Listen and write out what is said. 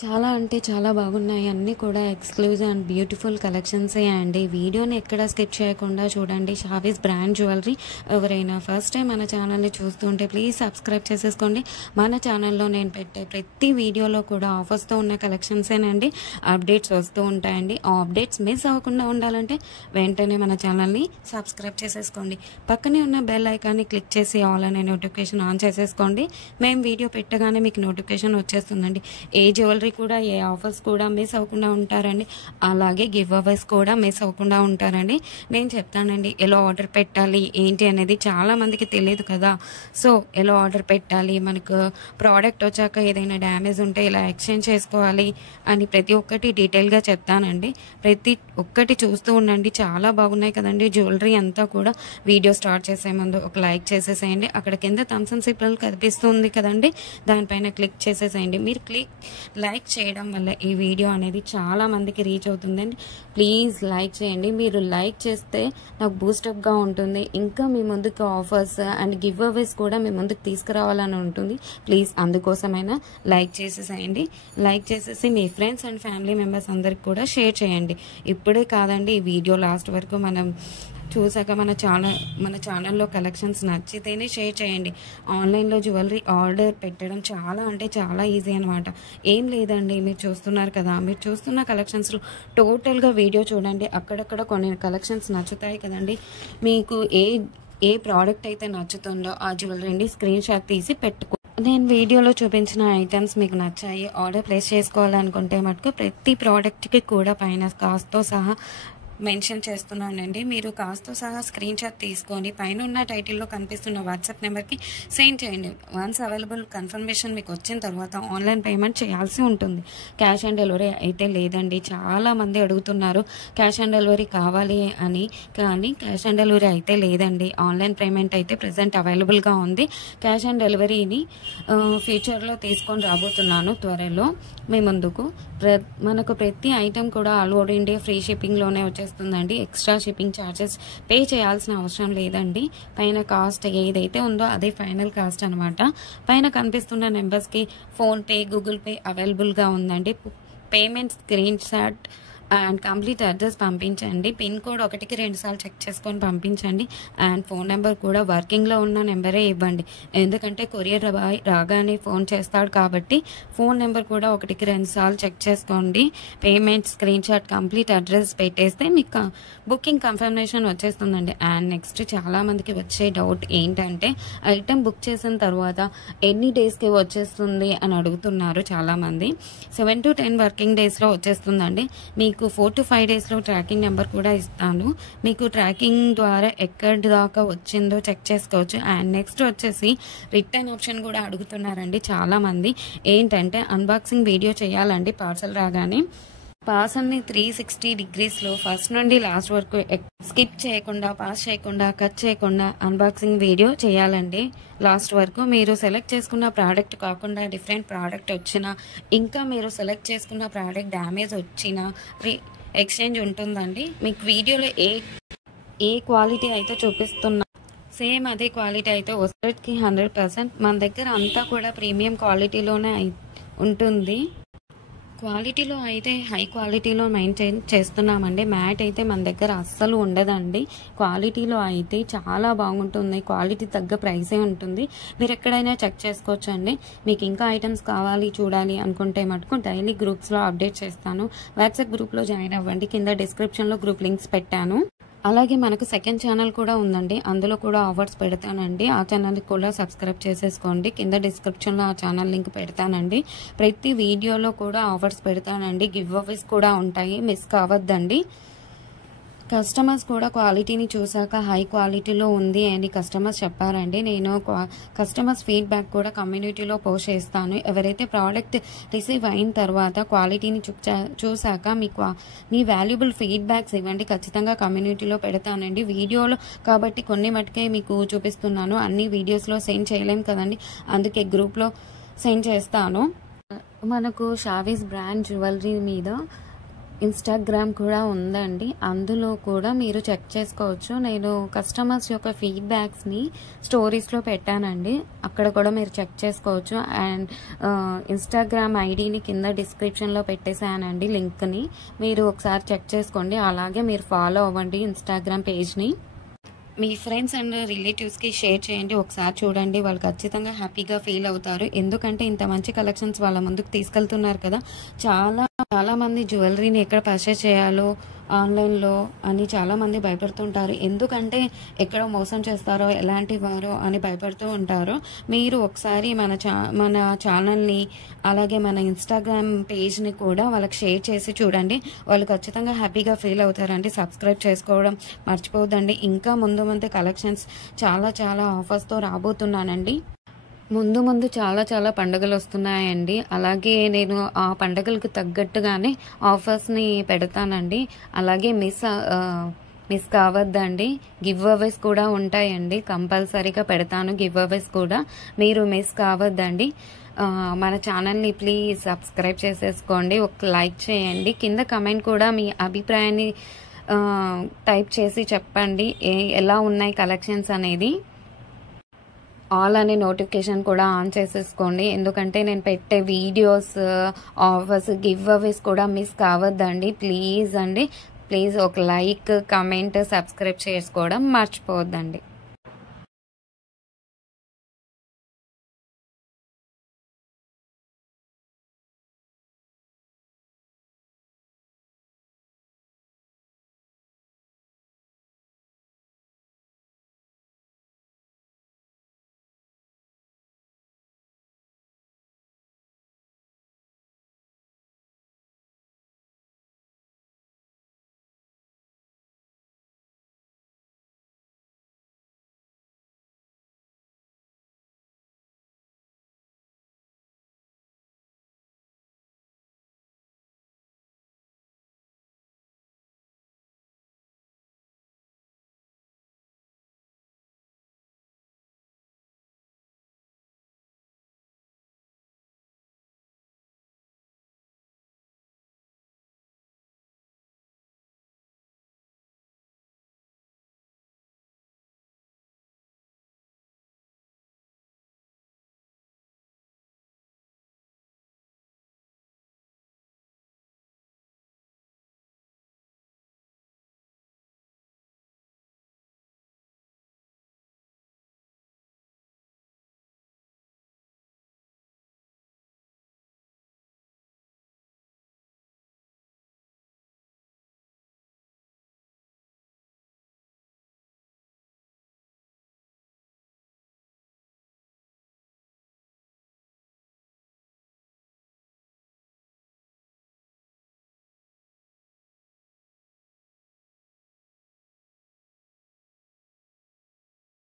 చాలా అంటే చాలా బాగున్నాయి. అన్నీ కూడా ఎక్స్‌క్లూజివ్ అండ్ బ్యూటిఫుల్ కలెక్షన్సే అండి. వీడియోని ఎక్కడ స్కిప్ చేయకుండా చూడండి. Shavis brand jewellery. ఎవరైనా ఫస్ట్ టైం మన ఛానల్ని చూస్తుంటే ప్లీజ్ సబ్స్క్రైబ్ చేసేసుకోండి. మన ఛానల్లో నేను పెట్టే ప్రతి వీడియోలో కూడా ఆఫర్స్తో ఉన్న కలెక్షన్సేనండి అప్డేట్స్ వస్తూ ఉంటాయండి. ఆ అప్డేట్స్ మిస్ అవ్వకుండా ఉండాలంటే వెంటనే మన ఛానల్ని సబ్స్క్రైబ్ చేసేసుకోండి. పక్కనే ఉన్న బెల్ ఐకాన్ని క్లిక్ చేసి ఆల్ అనే నోటిఫికేషన్ ఆన్ చేసేసుకోండి. మేము వీడియో పెట్టగానే మీకు నోటిఫికేషన్ వచ్చేస్తుందండి. ఏ జ్యువెలరీ కూడా ఏ ఆఫర్స్ కూడా మిస్ అవ్వకుండా ఉంటారండి. అలాగే గివ్ అవేస్ కూడా మిస్ అవ్వకుండా ఉంటారండి. నేను చెప్తానండి ఎలా ఆర్డర్ పెట్టాలి ఏంటి అనేది చాలా మందికి తెలియదు కదా. సో ఎలా ఆర్డర్ పెట్టాలి, మనకు ప్రోడక్ట్ వచ్చాక ఏదైనా డ్యామేజ్ ఉంటే ఇలా ఎక్స్చేంజ్ చేసుకోవాలి అని ప్రతి ఒక్కటి డీటెయిల్గా చెప్తానండి. ప్రతి ఒక్కటి చూస్తూ ఉండండి. చాలా బాగున్నాయి కదండి జ్యువెలరీ అంతా కూడా. వీడియో స్టార్ట్ చేసే ముందు ఒక లైక్ చేసేసేయండి. అక్కడ కింద థమ్స్ అప్ సింబల్ కనిపిస్తుంది కదండి, దానిపైన క్లిక్ చేసేసేయండి. మీరు లైక్ చేయడం వల్ల ఈ వీడియో అనేది చాలా మందికి రీచ్ అవుతుందండి. ప్లీజ్ లైక్ చేయండి. మీరు లైక్ చేస్తే నాకు బూస్టప్గా ఉంటుంది. ఇంకా మీ ముందుకు ఆఫర్స్ అండ్ గివ్ అవేస్ కూడా మీ ముందుకు తీసుకురావాలని ఉంటుంది. ప్లీజ్ అందుకోసమైనా లైక్ చేసేసేయండి. లైక్ చేసేసి మీ ఫ్రెండ్స్ అండ్ ఫ్యామిలీ మెంబర్స్ అందరికి కూడా షేర్ చేయండి. ఇప్పుడే కాదండి, ఈ వీడియో లాస్ట్ వరకు మనం చూసాక మన ఛానల్లో కలెక్షన్స్ నచ్చితేనే షేర్ చేయండి. ఆన్లైన్లో జ్యువెలరీ ఆర్డర్ పెట్టడం చాలా అంటే చాలా ఈజీ అనమాట. ఏం లేదండి, మీరు చూస్తున్నారు కదా, మీరు చూస్తున్న కలెక్షన్స్లో టోటల్గా వీడియో చూడండి. అక్కడక్కడ కొన్ని కలెక్షన్స్ నచ్చుతాయి కదండి. మీకు ఏ ప్రోడక్ట్ అయితే నచ్చుతుందో ఆ జ్యువెలరీని స్క్రీన్ షాట్ తీసి పెట్టుకో. నేను వీడియోలో చూపించిన ఐటమ్స్ మీకు నచ్చాయి, ఆర్డర్ ప్లేస్ చేసుకోవాలనుకుంటే మటుకు ప్రతి ప్రోడక్ట్కి కూడా పైన కాస్ట్తో సహా మెన్షన్ చేస్తున్నానండి. మీరు కాస్ట్తో సహా స్క్రీన్ షాట్ తీసుకొని పైన ఉన్న టైటిల్లో కనిపిస్తున్న వాట్సాప్ నెంబర్కి సెండ్ చేయండి. వన్స్ అవైలబుల్ కన్ఫర్మేషన్ మీకు వచ్చిన తర్వాత ఆన్లైన్ పేమెంట్ చేయాల్సి ఉంటుంది. క్యాష్ ఆన్ డెలివరీ అయితే లేదండి. చాలామంది అడుగుతున్నారు క్యాష్ ఆన్ డెలివరీ కావాలి అని, కానీ క్యాష్ ఆన్ డెలివరీ అయితే లేదండి. ఆన్లైన్ పేమెంట్ అయితే ప్రజెంట్ అవైలబుల్గా ఉంది. క్యాష్ ఆన్ డెలివరీని ఫ్యూచర్లో తీసుకొని రాబోతున్నాను త్వరలో మీ ముందుకు. మనకు ప్రతి ఐటెం కూడా ఆల్ ఓవర్ ఇండియా ఫ్రీ షిప్పింగ్లోనే వచ్చేస్తుందండి. ఎక్స్ట్రా షిప్పింగ్ ఛార్జెస్ పే చేయాల్సిన అవసరం లేదండి. పైన కాస్ట్ ఏదైతే ఉందో అదే ఫైనల్ కాస్ట్ అనమాట. పైన కనిపిస్తున్న నెంబర్స్కి ఫోన్పే, గూగుల్ పే అవైలబుల్గా ఉందండి. Payment screen shot and complete address పంపించండి. పిన్ కోడ్ 1కి 2 సార్లు చెక్ చేసుకొని పంపించండి. అండ్ ఫోన్ నెంబర్ కూడా వర్కింగ్లో ఉన్న నెంబరే ఇవ్వండి. ఎందుకంటే కొరియర్ రాగానే ఫోన్ చేస్తాడు కాబట్టి ఫోన్ నెంబర్ కూడా 1కి 2 సార్లు చెక్ చేసుకోండి. Payment screen shot complete address పెట్టేస్తే మీకు బుకింగ్ కన్ఫర్మేషన్ వచ్చేస్తుందండి. అండ్ నెక్స్ట్ చాలామందికి వచ్చే డౌట్ ఏంటంటే ఐటెం బుక్ చేసిన తర్వాత ఎన్ని డేస్కి వచ్చేస్తుంది అని అడుగుతున్నారు చాలామంది. 7 to 10 వర్కింగ్ డేస్లో వచ్చేస్తుందండి. మీకు 4 to 5 డేస్లో ట్రాకింగ్ నెంబర్ కూడా ఇస్తాను. మీకు ట్రాకింగ్ ద్వారా ఎక్కడి దాకా వచ్చిందో చెక్ చేసుకోవచ్చు. అండ్ నెక్స్ట్ వచ్చేసి రిటర్న్ ఆప్షన్ కూడా అడుగుతున్నారండి చాలామంది. ఏంటంటే అన్బాక్సింగ్ వీడియో చేయాలండి పార్సల్ రాగానే. పార్సల్ని 360 degreesలో ఫస్ట్ నుండి లాస్ట్ వరకు స్కిప్ చేయకుండా, పాస్ చేయకుండా, కట్ చేయకుండా అన్బాక్సింగ్ వీడియో చేయాలండి లాస్ట్ వరకు. మీరు సెలెక్ట్ చేసుకున్న ప్రోడక్ట్ కాకుండా డిఫరెంట్ ప్రోడక్ట్ వచ్చినా, ఇంకా మీరు సెలెక్ట్ చేసుకున్న ప్రోడక్ట్ డ్యామేజ్ వచ్చినా ఎక్స్చేంజ్ ఉంటుందండి. మీకు వీడియోలో ఏ క్వాలిటీ అయితే చూపిస్తున్నా సేమ్ అదే క్వాలిటీ అయితే 100కి 100%. మన దగ్గర అంతా కూడా ప్రీమియం క్వాలిటీలోనే ఉంటుంది. క్వాలిటీలో అయితే హై క్వాలిటీలో మెయింటైన్ చేస్తున్నామండి. మ్యాట్ అయితే మన దగ్గర అస్సలు ఉండదండి. క్వాలిటీలో అయితే చాలా బాగుంటుంది. క్వాలిటీ తగ్గ ప్రైసే ఉంటుంది. మీరు ఎక్కడైనా చెక్ చేసుకోవచ్చు అండి. మీకు ఇంకా ఐటమ్స్ కావాలి చూడాలి అనుకుంటే మటుకు డైలీ గ్రూప్స్లో అప్డేట్ చేస్తాను. వాట్సాప్ గ్రూప్లో జాయిన్ అవ్వండి. కింద డిస్క్రిప్షన్లో గ్రూప్ లింక్స్ పెట్టాను. అలాగే మనకు సెకండ్ ఛానల్ కూడా ఉందండి. అందులో కూడా ఆఫర్స్ పెడతానండి. ఆ ఛానల్కి కూడా సబ్స్క్రైబ్ చేసేసుకోండి. కింద డిస్క్రిప్షన్లో ఆ ఛానల్ లింక్ పెడతానండి. ప్రతి వీడియోలో కూడా ఆఫర్స్ పెడతానండి. గివ్ అవేస్ కూడా ఉంటాయి, మిస్ కావద్దండి. కస్టమర్స్ కూడా క్వాలిటీని చూసాక హై క్వాలిటీలో ఉంది అని కస్టమర్స్ చెప్పారండి. నేను కస్టమర్స్ ఫీడ్బ్యాక్ కూడా కమ్యూనిటీలో పోస్ట్ చేస్తాను. ఎవరైతే ప్రోడక్ట్ రిసీవ్ అయిన తర్వాత క్వాలిటీని చూసాక మీ వాల్యుబుల్ ఫీడ్బ్యాక్స్ ఇవ్వండి. ఖచ్చితంగా కమ్యూనిటీలో పెడతానండి. వీడియోలో కాబట్టి కొన్ని మటుకే మీకు చూపిస్తున్నాను. అన్ని వీడియోస్లో సెండ్ చేయలేం కదండి, అందుకే గ్రూప్లో సెండ్ చేస్తాను. మనకు షావీస్ బ్రాండ్ జ్యువెలరీ మీద ఇన్స్టాగ్రామ్ కూడా ఉందండి. అందులో కూడా మీరు చెక్ చేసుకోవచ్చు. నేను కస్టమర్స్ యొక్క ఫీడ్బ్యాక్స్ని స్టోరీస్లో పెట్టానండి. అక్కడ కూడా మీరు చెక్ చేసుకోవచ్చు. అండ్ ఇన్స్టాగ్రామ్ ఐడిని కింద డిస్క్రిప్షన్లో పెట్టేశానండి లింక్ని. మీరు ఒకసారి చెక్ చేసుకోండి. అలాగే మీరు ఫాలో అవ్వండి ఇన్స్టాగ్రామ్ పేజ్ని. మీ ఫ్రెండ్స్ అండ్ రిలేటివ్స్కి షేర్ చేయండి. ఒకసారి చూడండి, వాళ్ళు ఖచ్చితంగా హ్యాపీగా ఫీల్ అవుతారు. ఎందుకంటే ఇంత మంచి కలెక్షన్స్ వాళ్ళ ముందుకు తీసుకెళ్తున్నారు కదా. చాలా మంది జ్యువెలరీని ఎక్కడ పర్చేస్ చేయాలో ఆన్లైన్లో అని చాలామంది భయపడుతుంటారు. ఎందుకంటే ఎక్కడ మోసం చేస్తారో, ఎలాంటి వారో అని భయపడుతూ ఉంటారు. మీరు ఒకసారి మన ఛానల్ని అలాగే మన ఇన్స్టాగ్రామ్ పేజ్ని కూడా వాళ్ళకి షేర్ చేసి చూడండి. వాళ్ళు ఖచ్చితంగా హ్యాపీగా ఫీల్ అవుతారండి. సబ్స్క్రైబ్ చేసుకోవడం మర్చిపోవద్దండి. ఇంకా ముందు కలెక్షన్స్ చాలా ఆఫర్స్తో రాబోతున్నానండి. ముందు చాలా పండుగలు వస్తున్నాయండి. అలాగే నేను ఆ పండుగలకు తగ్గట్టుగానే ఆఫర్స్ని పెడతానండి. అలాగే మిస్ కావద్దండి. గివ్ అవేస్ కూడా ఉంటాయండి. కంపల్సరీగా పెడతాను గివ్ అవేస్ కూడా. మీరు మిస్ కావద్దండి. మన ఛానల్ని ప్లీజ్ సబ్స్క్రైబ్ చేసేసుకోండి. ఒక లైక్ చేయండి. కింద కమెంట్ కూడా మీ అభిప్రాయాన్ని టైప్ చేసి చెప్పండి ఎలా ఉన్నాయి కలెక్షన్స్ అనేది. ఆల్ అనే నోటిఫికేషన్ కూడా ఆన్ చేసేసుకోండి. ఎందుకంటే నేను పెట్టే వీడియోస్, ఆఫర్స్, గివ్ అవేస్ కూడా మిస్ కావద్దండి. ప్లీజ్ ఒక లైక్, కమెంట్, సబ్స్క్రైబ్ చేసుకోవడం మర్చిపోవద్దండి.